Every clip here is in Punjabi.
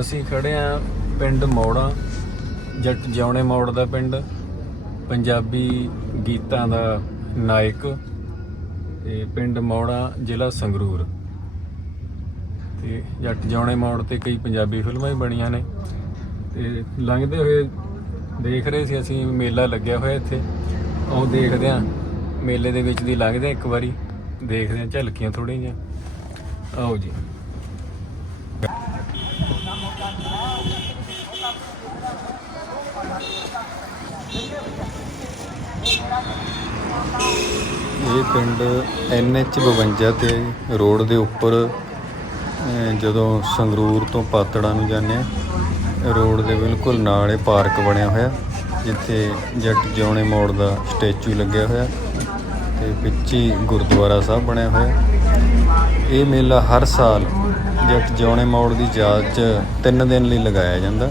ਅਸੀਂ ਖੜੇ ਆ ਪਿੰਡ ਮੌੜਾ, ਜੱਟ ਜਿਉਣੇ ਮੌੜ ਦਾ ਪਿੰਡ, ਪੰਜਾਬੀ ਗੀਤਾਂ ਦਾ ਨਾਇਕ ਤੇ ਪਿੰਡ ਮੌੜਾ, ਜ਼ਿਲ੍ਹਾ ਸੰਗਰੂਰ। ਤੇ ਜੱਟ ਜਿਉਣੇ ਮੌੜ ਤੇ ਕਈ ਪੰਜਾਬੀ ਫਿਲਮਾਂ ਵੀ ਬਣੀਆਂ ਨੇ। ਤੇ ਲੰਘਦੇ ਹੋਏ ਦੇਖ ਰਹੇ ਸੀ ਅਸੀਂ, ਮੇਲਾ ਲੱਗਿਆ ਹੋਇਆ ਇੱਥੇ। ਉਹ ਦੇਖਦੇ ਆ, ਮੇਲੇ ਦੇ ਵਿੱਚ ਦੀ ਲੰਘਦੇ ਆ ਇੱਕ ਵਾਰੀ, ਦੇਖਦੇ ਆ ਝਲਕੀਆਂ ਥੋੜ੍ਹੀਆਂ ਜਿਹੀਆਂ। ਆਓ ਜੀ। ਇਹ ਪਿੰਡ NH 52 ਤੇ ਰੋਡ ਦੇ ਉੱਪਰ ਜਦੋਂ ਸੰਗਰੂਰ ਤੋਂ ਪਾਤੜਾ ਨੂੰ ਜਾਂਦੇ ਆ, ਰੋਡ ਦੇ ਬਿਲਕੁਲ ਨਾਲ ਇਹ ਪਾਰਕ ਬਣਿਆ ਹੋਇਆ, ਜਿੱਥੇ ਜੱਟ ਜਿਉਣੇ ਮੋੜ ਦਾ ਸਟੈਚੂ ਲੱਗਿਆ ਹੋਇਆ, ਤੇ ਵਿੱਚ ਹੀ ਗੁਰਦੁਆਰਾ ਸਾਹਿਬ ਬਣਿਆ ਹੋਇਆ। ਇਹ ਮੇਲਾ ਹਰ ਸਾਲ ਜੱਟ ਜਿਉਣੇ ਮੋੜ ਦੀ ਯਾਦ 'ਚ 3 ਦਿਨ ਲਈ ਲਗਾਇਆ ਜਾਂਦਾ।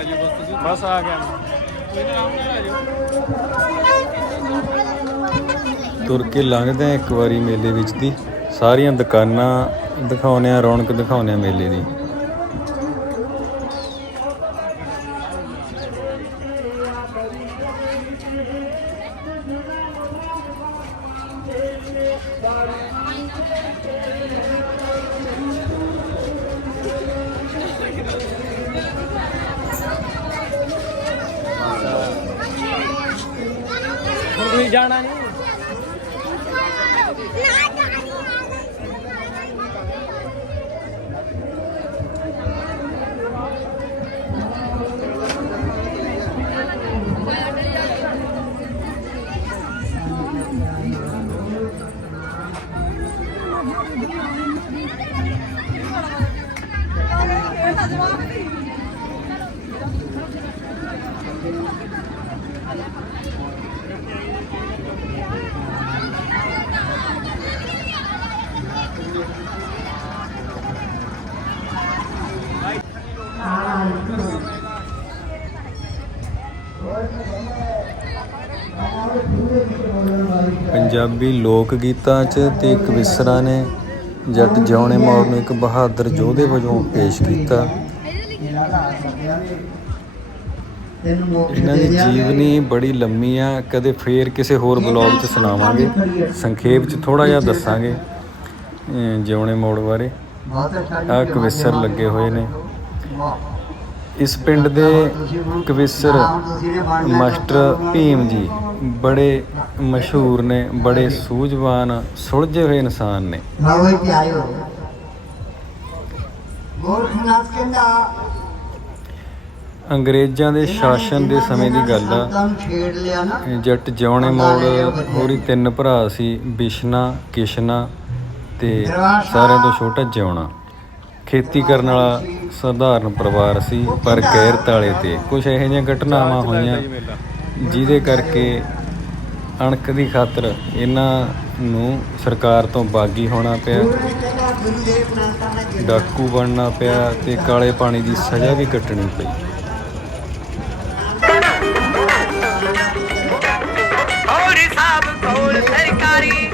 ਅਜੇ ਬਸ ਤੁਸੀਂ। ਬਸ ਆ ਗਿਆ। ਆ ਜਾਓ ਤੁਰ ਕੇ ਲੰਘਦੇ ਆ ਇੱਕ ਵਾਰੀ ਮੇਲੇ ਵਿੱਚ ਦੀ। ਸਾਰੀਆਂ ਦੁਕਾਨਾਂ ਦਿਖਾਉਂਦੇ ਆ ਰੌਣਕ ਦਿਖਾਉਂਦੇ ਆ ਮੇਲੇ ਦੀ। ਜਾਣਾ ਨਹੀਂ ਪੰਜਾਬੀ ਲੋਕ ਗੀਤਾਂ 'ਚ ਤੇ ਇੱਕ ਵਿਸਰਾ ਨੇ ਜੱਟ ਜਿਉਣੇ ਮੌੜ ਨੂੰ ਇੱਕ ਬਹਾਦਰ ਯੋਧੇ ਵਜੋਂ ਪੇਸ਼ ਕੀਤਾ। ਇਹਨਾਂ ਦੀ ਜੀਵਨੀ ਬੜੀ ਲੰਮੀ ਆ, ਕਦੇ ਫੇਰ ਕਿਸੇ ਹੋਰ ਬਲੌਗ 'ਚ ਸੁਣਾਵਾਂਗੇ। ਸੰਖੇਪ 'ਚ ਥੋੜਾ ਜਿਹਾ ਦੱਸਾਂਗੇ ਜਿਉਣੇ ਮੋੜ ਬਾਰੇ। ਆ ਕਵਿਸਰ ਲੱਗੇ ਹੋਏ ਨੇ। ਇਸ ਪਿੰਡ ਦੇ ਕਵਿਸਰ ਮਾਸਟਰ ਭੀਮ ਜੀ ਬੜੇ ਮਸ਼ਹੂਰ ਨੇ ਬੜੇ ਸੂਝਵਾਨ ਸੁਲਝੇ ਹੋਏ ਇਨਸਾਨ ਨੇ। ਆਇਓ ਗੋਰਖਨਾਥ ਕਹਿੰਦਾ ਅੰਗਰੇਜ਼ਾਂ ਦੇ ਸ਼ਾਸਨ ਦੇ ਸਮੇਂ ਦੀ ਗੱਲ ਆ। ਜੱਟ ਜਿਉਣੇ ਮੋੜ ਹੋਰੀ ਤਿੰਨ ਭਰਾ ਸੀ ਬਿਸ਼ਨਾ ਕਿਸ਼ਨਾ ਤੇ ਸਾਰਿਆਂ ਤੋਂ ਛੋਟਾ ਜਿਉਣਾ। ਖੇਤੀ ਕਰਨ ਵਾਲਾ ਸਧਾਰਨ ਪਰਿਵਾਰ ਸੀ, ਪਰ ਗੈਰ ਤਾਲੇ ਤੇ। ਕੁਝ ਇਹੋ ਜਿਹੀਆਂ ਘਟਨਾਵਾਂ ਹੋਈਆਂ, ਜਿਹਦੇ ਕਰਕੇ ਅਣਕ ਦੀ ਖਾਤਰ ਇਹਨਾਂ ਨੂੰ ਸਰਕਾਰ ਤੋਂ ਬਾਗੀ ਹੋਣਾ ਪਿਆ, ਡਾਕੂ ਬਣਨਾ ਪਿਆ ਤੇ ਕਾਲੇ ਪਾਣੀ ਦੀ ਸਜ਼ਾ ਵੀ ਕੱਟਣੀ ਪਈ। ਔਰ ਸਾਹਿਬ ਕੋਲ ਸਰਕਾਰੀ